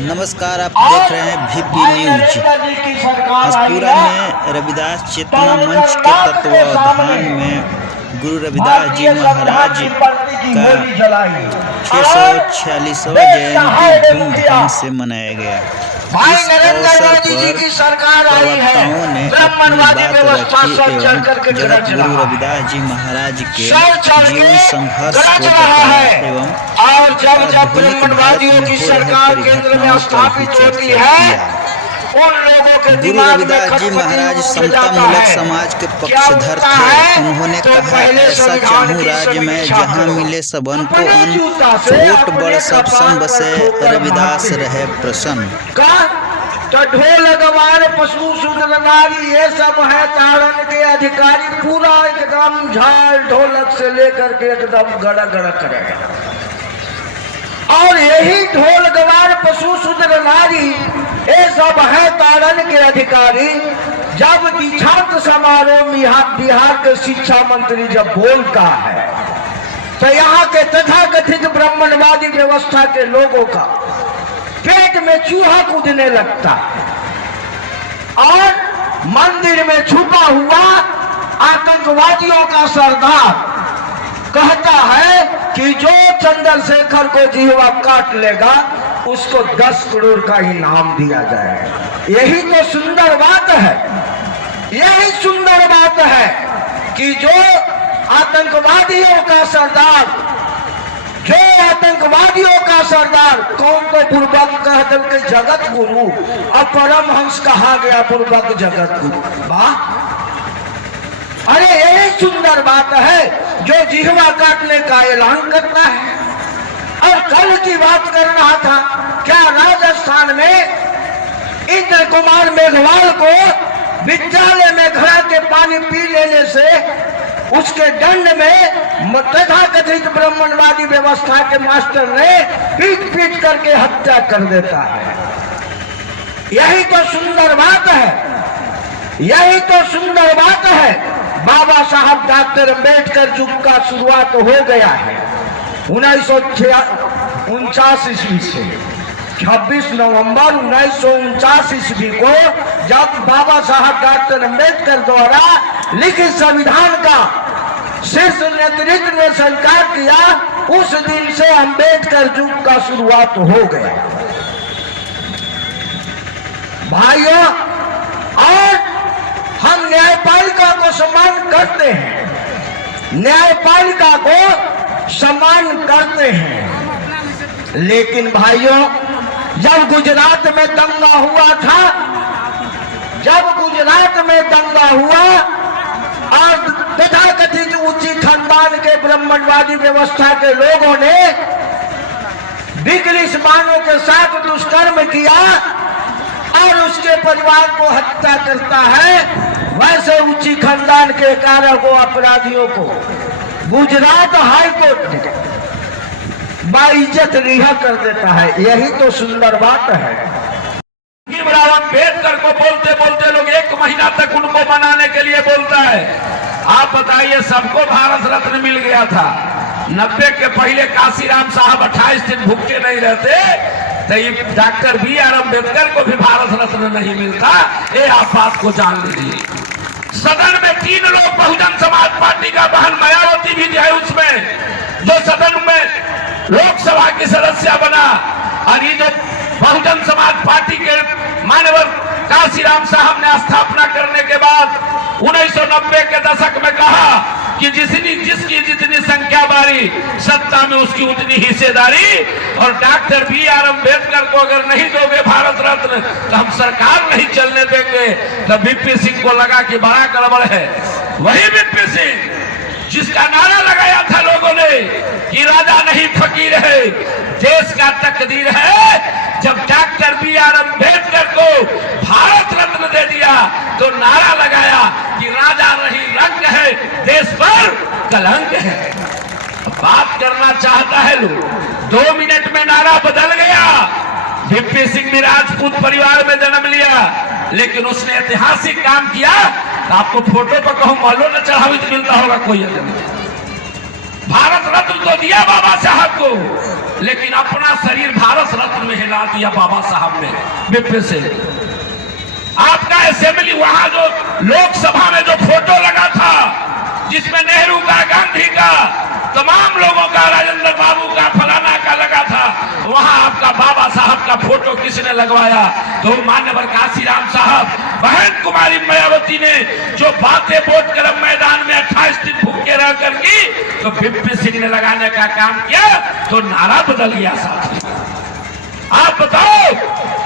नमस्कार, आप देख रहे हैं VP न्यूज। हसपुरा में रविदास चेतना मंच के तत्वावधान में गुरु रविदास जी महाराज का 646वां जयंती धूमधाम से मनाया गया। इस अवसर पर प्रवक्ताओं ने अपनी बात रखी एवं जगत गुरु रविदास जी महाराज के जीवन संघर्ष को बताया एवं आधुनिक भारत में हो रहे परिघटनाओं पर भी चर्चा किया। गुरु रविदास जी महाराज समतामूलक समाज के पक्षधर थे। उन्होंने कहा, ऐसा चाहूँ राज्य में जहाँ मिले सबन को अन्न, छोट बड़ सब सम बसे, रविदास रहे प्रसन्न। तो ढोल गवार पशु शूद्र नारी ये सब है तारण के अधिकारी। पूरा एकदम झाल ढोलक से लेकर के एकदम गड़ा गड़ा करेगा। और यही ढोल गवार पशु शूद्र नारी ये सब है तारण के अधिकारी। जब दीक्षांत समारोह बिहार के शिक्षा मंत्री जब बोलता है तो यहाँ के तथाकथित ब्राह्मणवादी व्यवस्था के लोगों का पेट में चूहा कूदने लगता और मंदिर में छुपा हुआ आतंकवादियों का सरदार कहता है कि जो चंद्रशेखर को जीवा काट लेगा उसको 10 करोड़ का इनाम दिया जाएगा। यही तो सुंदर बात है, यही सुंदर बात है कि जो आतंकवादियों का सरदार कौन तो पूर्वक कह दल के जगत गुरु और परमहंस कहा गया पूर्वक जगत गुरु। वाह, अरे यही सुंदर बात है जो जिह्वा काटने का ऐलान करता है। और कल की बात कर रहा था, क्या राजस्थान में इंद्र कुमार मेघवाल को विद्यालय में घड़ा के पानी पी लेने से उसके दंड में तथाकथित ब्राह्मणवादी व्यवस्था के मास्टर ने पीट करके हत्या कर देता है। यही तो सुंदर बात है, यही तो सुंदर बात है। बाबा साहब डॉक्टर अम्बेडकर युग का शुरुआत हो गया है 1949 ईस्वी से। 26 नवंबर 1949 ईस्वी को जब बाबा साहब डॉक्टर अम्बेडकर द्वारा लिखित संविधान का शीर्ष नेतृत्व ने स्वीकार किया, उस दिन से अम्बेडकर युग का शुरुआत हो गया भाइयों। और हम न्यायपालिका को सम्मान करते हैं, न्यायपालिका को सम्मान करते हैं, लेकिन भाइयों जब गुजरात में दंगा हुआ था, जब गुजरात में दंगा हुआ और तथाकथित उच्च खानदान के ब्राह्मणवादी व्यवस्था के लोगों ने विकृष्मानों के साथ दुष्कर्म किया और उसके परिवार को हत्या करता है, वैसे उच्च खानदान के कारकों अपराधियों को गुजरात हाईकोर्ट ने बाइज्जत रिहा कर देता है। यही तो सुंदर बात है। अम्बेडकर को बोलते बोलते लोग 1 महीना तक उनको मनाने के लिए बोलता है। आप बताइए, सबको भारत रत्न मिल गया था। 90 के पहले काशीराम साहब 28 दिन भूखे नहीं रहते तो ये डॉक्टर BR अम्बेडकर को भी भारत रत्न नहीं मिलता। ये आप बात को जान लीजिए। सदन में 3 लोग बहुजन समाज पार्टी का बहन मायावती भी है उसमें, जो सदन में लोकसभा की सदस्य बना। और ये जो बहुजन समाज पार्टी के मानवर काशीराम साहब ने स्थापना करने के बाद 1990 के दशक में कहा कि जिसकी जितनी संख्या बारी सत्ता में उसकी उतनी हिस्सेदारी। और डॉक्टर BR अम्बेडकर को अगर नहीं दोगे भारत रत्न तो हम सरकार नहीं चलने देंगे। तो VP सिंह को लगा कि बड़ा गड़बड़ है। वही VP सिंह जिसका नारा लगाया था लोगों ने कि राजा नहीं फकीर है, देश का तकदीर है। जब डॉक्टर BR अम्बेडकर को भारत रत्न दे दिया तो नारा लगाया कि राजा नहीं रंग है, देश पर कलंक है। बात करना चाहता है लोग, 2 मिनट में नारा बदल गया। VP सिंह ने राजपूत परिवार में जन्म लिया, लेकिन उसने ऐतिहासिक काम किया। तो आपको फोटो पर कहूं मालूम न चढ़ावी तो मिलता होगा कोई। भारत दिया बाबा साहब को, लेकिन अपना शरीर भारत रत्न में हिला दिया बाबा साहब ने विप्र से। आपका असेंबली वहां जो लोकसभा में जो फोटो लगा था, जिसमें नेहरू का, गांधी का, तमाम लोगों का, राजेंद्र बाबू का, फलाना का लगा था, वहां आपका बाबा साहब का फोटो किसने लगवाया? तो माननीय काशीराम साहब, बहन कुमारी मायावती ने जो बातें बोध कर मैदान में 28 दिन भूखे रह कर की, तो विप्र सिंह ने लगाने का काम किया, तो नारा बदल गया साथी। आप बताओ,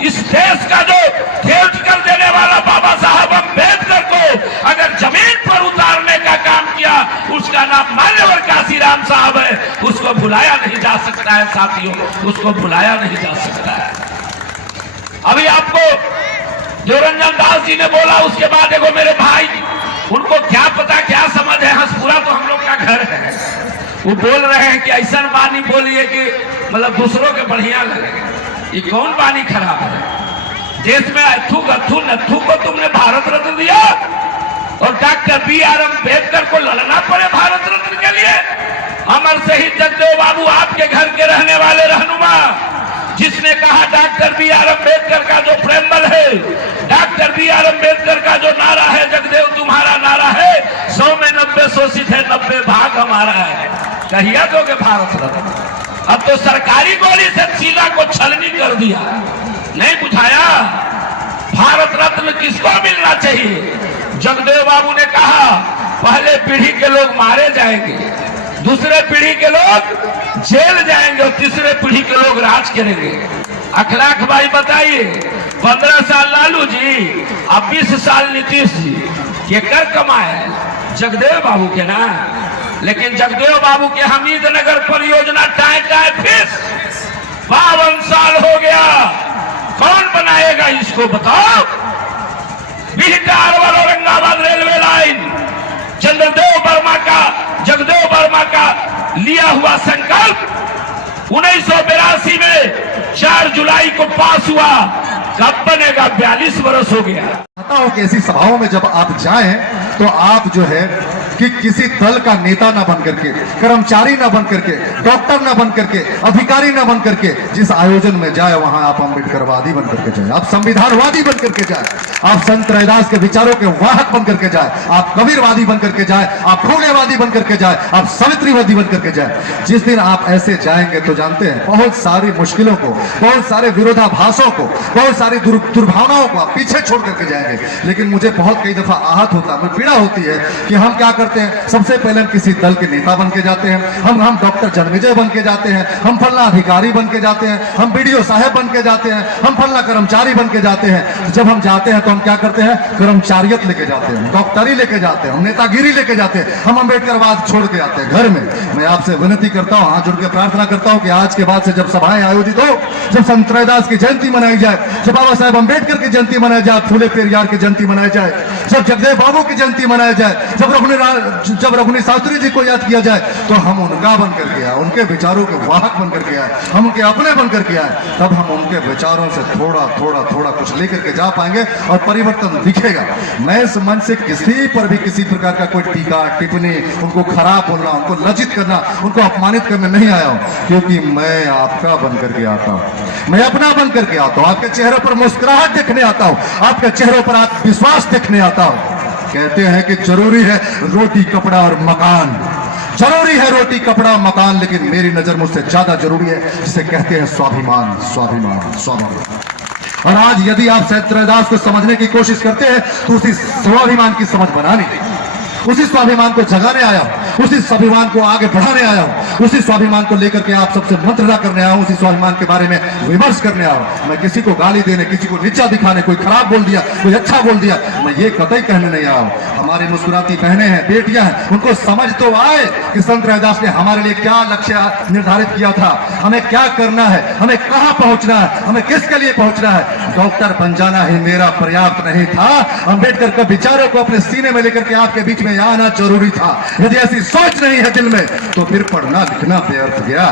इस देश का जो खेल कर देने वाला बाबा साहब अम्बेडकर को अगर जमीन पर उतारने का काम किया, उसका नाम मान्यवर काशीराम साहब है, उसको भुलाया नहीं जा सकता है साथियों, उसको भुलाया नहीं जा सकता है। अभी आपको जो रंजन दास जी ने बोला, उसके बाद देखो मेरे भाई, उनको क्या पता क्या समझ है, हंसपुरा तो हम लोग का घर है, वो बोल रहे हैं कि ऐसा बानी बोलिए कि मतलब दूसरों के बढ़िया लगे। ये कौन बानी खराब है? देश में अथू गथू नथू को तुमने भारत रत्न दिया, और डॉक्टर बी.आर. अम्बेडकर को लड़ना पड़े भारत रत्न के लिए। अमर शहीद जगदेव बाबू आपके घर के रहने वाले रहनुमा, जिसने कहा डॉक्टर बी.आर. अम्बेडकर का जो प्रेमबल है, डॉक्टर बी.आर. अम्बेडकर का जो नारा है, जगदेव तुम्हारा नारा है, 100 में 90 शोषित है, 90 भाग हमारा है, कहिया दोगे भारत रत्न? अब तो सरकारी गोली से शीला को छलनी कर दिया, नहीं बुझाया। भारत रत्न किसको मिलना चाहिए? जगदेव बाबू ने कहा पहले पीढ़ी के लोग मारे जाएंगे, दूसरे पीढ़ी के लोग जेल जाएंगे, और तीसरे पीढ़ी के लोग राज करेंगे। अखलाक भाई बताइए, 15 साल लालू जी और 20 साल नीतीश जी, ये कर कमाए जगदेव बाबू के ना। लेकिन जगदेव बाबू के हमीदनगर परियोजना टाए टाए फिस 52 साल हो गया, कौन बनाएगा इसको बताओ? बिहटा और औरंगाबाद रेलवे लाइन जगदेव वर्मा का लिया हुआ संकल्प 1982 में 4 जुलाई को पास हुआ, कब बनेगा? 42 वर्ष हो गया। चाहता हूं कि ऐसी सभाओं में जब आप जाएं तो आप जो है कि किसी दल का नेता ना बन करके, कर्मचारी ना बन करके, डॉक्टर ना बन करके, अधिकारी ना बन करके जिस आयोजन में जाए वहां आप अम्बेडकरवादी बन करके जाए, आप संविधानवादी बन करके जाए, आप संत रैदास के विचारों के वाहक बन करके जाए, आप कबीरवादी बन करके जाए, आप फूलेवादी बन करके जाए, आप सावित्रीवादी बन करके जाए। जिस दिन आप ऐसे जाएंगे तो जानते हैं बहुत सारी मुश्किलों को, बहुत सारे विरोधाभासों को, बहुत सारी दुर्भावनाओं को आप पीछे छोड़ करके जाएंगे। लेकिन मुझे बहुत कई दफा आहत होता है, पीड़ा होती है कि हम क्या करते हैं, सबसे पहले हम किसी दल के नेता बन के जाते हैं, हम डॉक्टर जन्मेजय बन के जाते हैं, हम फलना अधिकारी बन के जाते हैं, हम बीडीओ साहब बन के जाते हैं, हम फलना कर्मचारी बन के जाते हैं। जब हम जाते हैं तो हम क्या करते हैं, कर्मचारियत लेके जाते हैं, डॉक्टरी लेके जाते हैं, हम नेतागिरी लेके जाते हैं, हम अम्बेडकरवाद छोड़ के आते हैं घर में। मैं आपसे विनती करता हूं, हाथ जोड़ के प्रार्थना करता हूं कि आज के बाद से जब सभाएं आयोजित हो, जब संत रैदास की जयंती मनाई जाए, जब बाबा साहेब अम्बेडकर की जयंती मनाई जाए, फूले पेरियार की जयंती मनाई जाए, जब जगदेव बाबू की जयंती मनाई जाए, जब रघुनाथ शास्त्री जी को याद किया जाए, तो हम उनका बन करके आए, उनके विचारों के वाहक बन करके आए, हम उनके अपने बन करके आए, तब हम उनके विचारों से थोड़ा थोड़ा थोड़ा कुछ लेकर के जा पाएंगे और परिवर्तन दिखेगा। मैं इस मन से किसी पर भी किसी प्रकार का कोई टीका टिप्पणी, उनको खराब बोलना, उनको लज्जित करना, उनको अपमानित करने नहीं आया हूं, क्योंकि मैं आपका बन करके आता हूं, मैं अपना बन करके आता हूं, आपके चेहरों पर मुस्कुराहट देखने आता हूं, आपके चेहरों पर आत्मविश्वास देखने आता हूं। कहते हैं कि जरूरी है रोटी कपड़ा और मकान, जरूरी है रोटी कपड़ा मकान, लेकिन मेरी नजर मुझसे ज्यादा जरूरी है जिसे कहते हैं स्वाभिमान, स्वाभिमान, स्वाभिमान। और आज यदि आप संत रैदास को समझने की कोशिश करते हैं तो उसी स्वाभिमान की समझ बनानी, उसी स्वाभिमान को जगाने आया हूं, उसी स्वाभिमान को आगे बढ़ाने आया हूं, उसी स्वाभिमान को लेकर के आप सबसे मंत्रणा करने आया हूं, उसी स्वाभिमान के बारे में विमर्श करने आया हूं। मैं किसी को गाली देने, किसी को नीचा दिखाने, कोई खराब बोल दिया, कोई अच्छा बोल दिया, मैं ये कतई कहने नहीं आया हूं। हमारी मुस्कुराती बहनें हैं, बेटियां हैं, उनको समझ तो आए कि संत रैदास ने हमारे लिए क्या लक्ष्य निर्धारित किया था, हमें क्या करना है, हमें कहां पहुंचना है, हमें किसके लिए पहुंचना है। डॉक्टर बन जाना ही मेरा पर्याप्त नहीं था, अम्बेडकर के विचारों को अपने सीने में लेकर के आपके बीच में आना जरूरी था। यदि ऐसी सोच नहीं है दिल में, तो फिर पढ़ना लिखना व्यर्थ गया।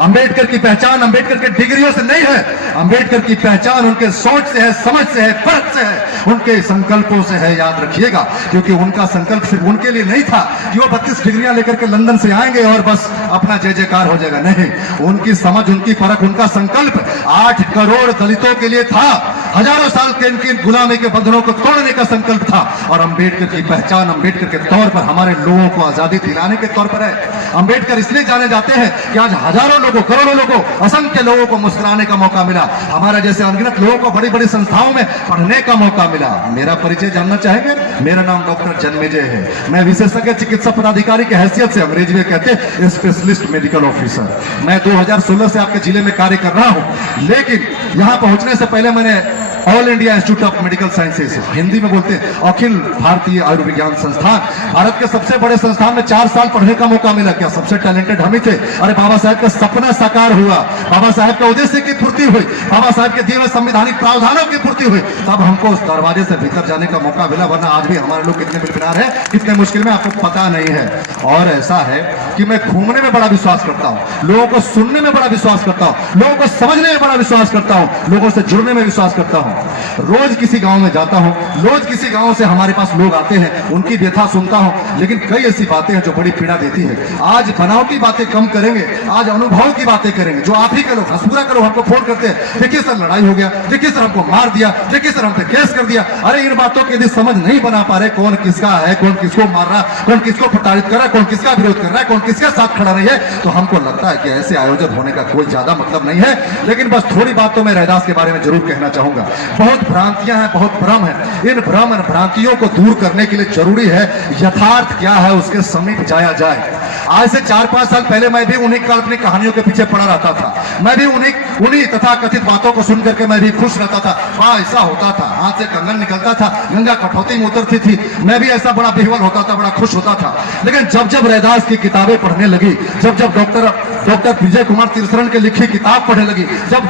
अंबेडकर की पहचान अंबेडकर के डिग्रियों से नहीं है, अंबेडकर की पहचान उनके सोच से है, समझ से है, फर्क से है, उनके संकल्पों से है। याद रखिएगा, क्योंकि उनका संकल्प सिर्फ उनके लिए नहीं था कि वो 32 डिग्रियां लेकर के लंदन से आएंगे और बस अपना जय जयकार हो जाएगा। नहीं, उनकी समझ, उनकी परख, उनका संकल्प 8 करोड़ दलितों के लिए था। हजारों साल के इनकी गुलामी के बंधनों को तोड़ने का संकल्प था। और अंबेडकर की पहचान अंबेडकर के तौर पर हमारे लोगों को आजादी दिलाने के तौर पर है। अंबेडकर इसलिए जाने जाते हैं कि आज हजारों लोगों, करोड़ों लोगों, असंख्य लोगों को मुस्कुराने का मौका मिला। हमारे जैसे अनगिनत लोगों को बड़ी बड़ी संस्थाओं में पढ़ने का मौका मिला। मेरा परिचय जानना चाहेंगे? मेरा नाम डॉक्टर जन्मेजय है। मैं विशेषज्ञ चिकित्सा पदाधिकारी की हैसियत से, अंग्रेजी में कहते हैं स्पेशलिस्ट मेडिकल ऑफिसर, मैं 2016 से आपके जिले में कार्य कर रहा हूं। लेकिन यहां पहुंचने से पहले मैंने all India institute of medical sciences, Hindi में बोलते हैं अखिल भारतीय आयुर्विज्ञान संस्थान, भारत के सबसे बड़े संस्थान में 4 साल पढ़ने का मौका मिला। क्या सबसे टैलेंटेड हम ही थे? अरे बाबा साहब का सपना साकार हुआ, बाबा साहब के उद्देश्य की पूर्ति हुई, बाबा साहब के दिए हुए संवैधानिक प्रावधानों की पूर्ति हुई, तब हमको उस दरवाजे से भीतर जाने का मौका मिला। वरना आज भी हमारे लोग कितने बिलबिलार है, कितने मुश्किल में, आपको पता नहीं है। और ऐसा है कि मैं घूमने में बड़ा विश्वास करता हूं, लोगों को सुनने में बड़ा विश्वास करता हूं, लोगों को समझने में बड़ा विश्वास करता हूं, लोगों से जुड़ने में विश्वास करता हूं। रोज किसी गांव में जाता हूं, रोज किसी गांव से हमारे पास लोग आते हैं, उनकी व्यथा सुनता हूं, लेकिन कई ऐसी बातें हैं जो बड़ी पीड़ा देती है। आज बनाव की बातें कम करेंगे, आज अनुभव की बातें करेंगे। जो आप ही के लोग हंसपुरा करो हमको फोन करते हैं, देखिए सर लड़ाई हो गया, देखिए सर हमको मार दिया, देखिए सर हम पे केस कर दिया। अरे इन बातों की यदि समझ नहीं बना पा रहे, कौन किसका है, कौन किसको मार रहा, कौन किसको प्रताड़ित कर रहा है, कौन किसका विरोध कर रहा है, कौन किसके साथ खड़ा नहीं है, तो हमको लगता है कि ऐसे आयोजन होने का कोई ज्यादा मतलब नहीं है। लेकिन बस थोड़ी बात तो मैं रैदास के बारे में जरूर कहना चाहूंगा। बहुत भ्रांतियां हैं, बहुत भ्रम है। इन भ्रम और भ्रांतियों को दूर करने के लिए जरूरी है यथार्थ क्या है उसके समीप जाया जाए। आज से 4-5 साल पहले मैं भी उन्हीं काल्पनिक कहानियों के पीछे पड़ा रहता था, मैं भी उन्हीं तथा कथित बातों को सुनकर के मैं भी खुश रहता था। हाँ ऐसा होता था, हाथ से कंगन निकलता था, गंगा कठौती में उतरती थी, मैं भी ऐसा बड़ा बेहवल होता था, बड़ा खुश होता था। लेकिन जब जब रैदास की किताबें पढ़ने लगी, जब जब डॉक्टर विजय कुमार तिरसरण की लिखी किताब पढ़ने लगी, जब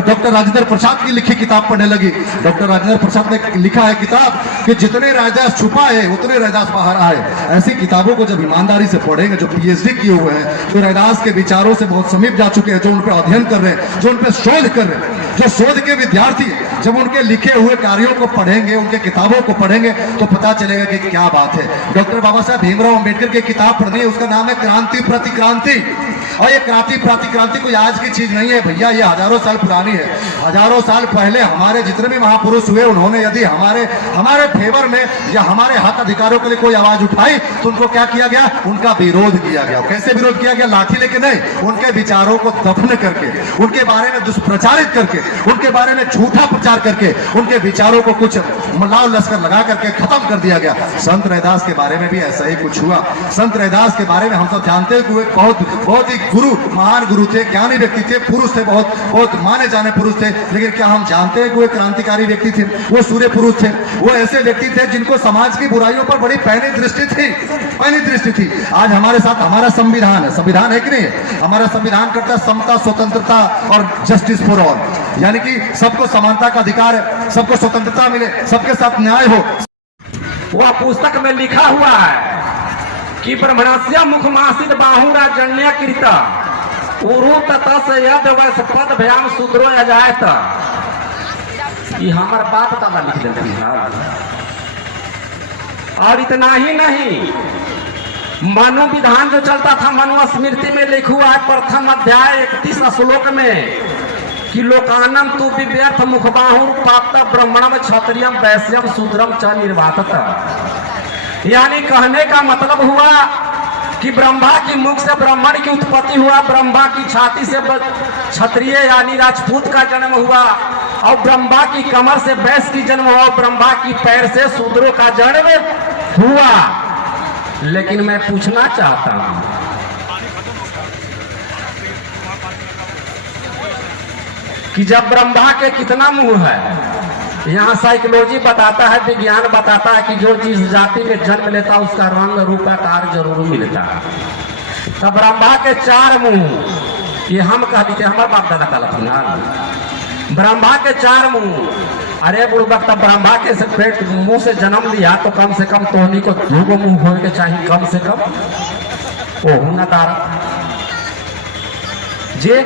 डॉक्टर राजेंद्र प्रसाद की लिखी किताब पढ़ने लगी, डॉक्टर राजेंद्र प्रसाद ने लिखा है किताब कि जितने रैदास छुपा है उतने रैदास बाहर आए। ऐसी किताबों को जब ईमानदारी से पढ़ेंगे, जो पीएचडी किए हुए हैं, जो रैदास के विचारों से बहुत समीप जा चुके हैं, जो उन पर अध्ययन कर रहे हैं, जो उन पर शोध कर रहे हैं, जो शोध के विद्यार्थी, जब उनके लिखे हुए कार्यों को पढ़ेंगे, उनके किताबों को पढ़ेंगे, तो पता चलेगा कि क्या बात है। डॉक्टर बाबा साहब भीमराव अंबेडकर की किताब पढ़नी है, उसका नाम है क्रांति प्रतिक्रांति। और ये क्रांति प्रतिक्रांति कोई आज की चीज नहीं है भैया, ये हजारों साल पुरानी है। हजारों साल पहले हमारे जितने भी महापुरुष हुए, उन्होंने यदि हमारे फेवर में या हमारे हक अधिकारों के लिए कोई आवाज उठाई तो उनको क्या किया गया? उनका विरोध किया गया। कैसे विरोध किया गया? लाठी लेके नहीं, उनके विचारों को दफन करके, उनके बारे में दुष्प्रचारित करके, उनके बारे में झूठा प्रचार करके, उनके विचारों को कुछ लाव लश्कर लगा करके खत्म कर दिया गया। संत रैदास के बारे में भी ऐसा ही कुछ हुआ। संत रैदास के बारे में हम सब जानते हैं कि वे बहुत ही गुरु, महान गुरु थे, ज्ञानी व्यक्ति थे, पुरुष थे, बहुत माने जाने पुरुष थे। लेकिन क्या हम जानते हैं कि वे क्रांतिकारी व्यक्ति थे? वो सूर्य पुरुष थे, वो ऐसे व्यक्ति थे जिनको समाज की बुराइयों पर बड़ी पैनी दृष्टि थी। आज हमारे साथ हमारा संविधान है, संविधान है कि नहीं है? हमारा संविधान करता है समता, स्वतंत्रता और जस्टिस फॉर ऑल, यानी कि सबको समानता का अधिकार है, सबको स्वतंत्रता मिले, सबके साथ न्याय हो। वह पुस्तक में लिखा हुआ है कि ब्रह्मणस्य मुखमासित बाहुरा जन्य कृता उरु ततस यद वैस पद भयाम शूद्रो अजायत। ये हमार बात तब लिख देती है। और इतना ही नहीं, मनु विधान जो चलता था, मनु स्मृति में लिखा हुआ है प्रथम अध्याय 31 श्लोक में कि लोकानम तु विव्यर्थ मुखबाहुर प्राप्त ब्राह्मणम क्षत्रियम वैश्यम शूद्रम च निर्वातता। यानी कहने का मतलब हुआ कि ब्रह्मा की मुख से ब्राह्मण की उत्पत्ति हुआ, ब्रह्मा की छाती से क्षत्रिय यानी राजपूत का जन्म हुआ, और ब्रह्मा की कमर से वैश्य की जन्म हुआ, और ब्रह्मा की पैर से शूद्रों का जन्म हुआ। लेकिन मैं पूछना चाहता हूं, कि जब ब्रह्मा के कितना मुंह है? यहाँ साइकोलॉजी बताता है, विज्ञान बताता है कि जो जिस जाति में जन्म लेता है उसका रंग रूप आकार जरूर मिलता है। तो ब्रह्मा के 4 मुंह, ये हम कह देते, हमारे बाप दादा का लक्षण। ब्रह्मा के 4 मुंह, अरे बुड़बक तब ब्रह्मा के से पेट मुंह से जन्म लिया तो कम से कम तोहनी को दूगो मुंह होए के चाहिए, कम से कम ओहू न तारा जे।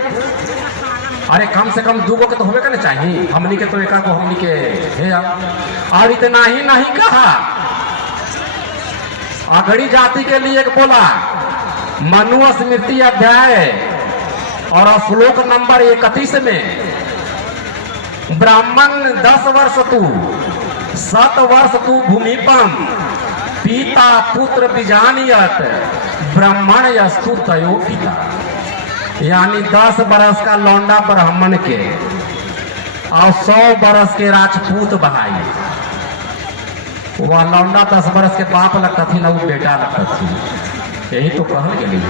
अरे कम से कम दूगो के तो होवे का ना चाहिए, हमनी के तो एका को हमनी के है। और इतना ही नहीं कहा, अगड़ी जाति के लिए एक बोला मनु स्मृति अध्याय और श्लोक नंबर 31 में, ब्राह्मण 10 वर्ष तू 7 वर्ष तू भूमिपम पिता पुत्र बीजानियत ब्राह्मण यस्तु तयो पिता। यानी 10 बरस का लौंडा ब्राह्मण के और 100 बरस के राजपूत भाई, वह लौंडा 10 बरस के बाप लगता थी ना वो बेटा लगता थी। यही तो कहल गेली।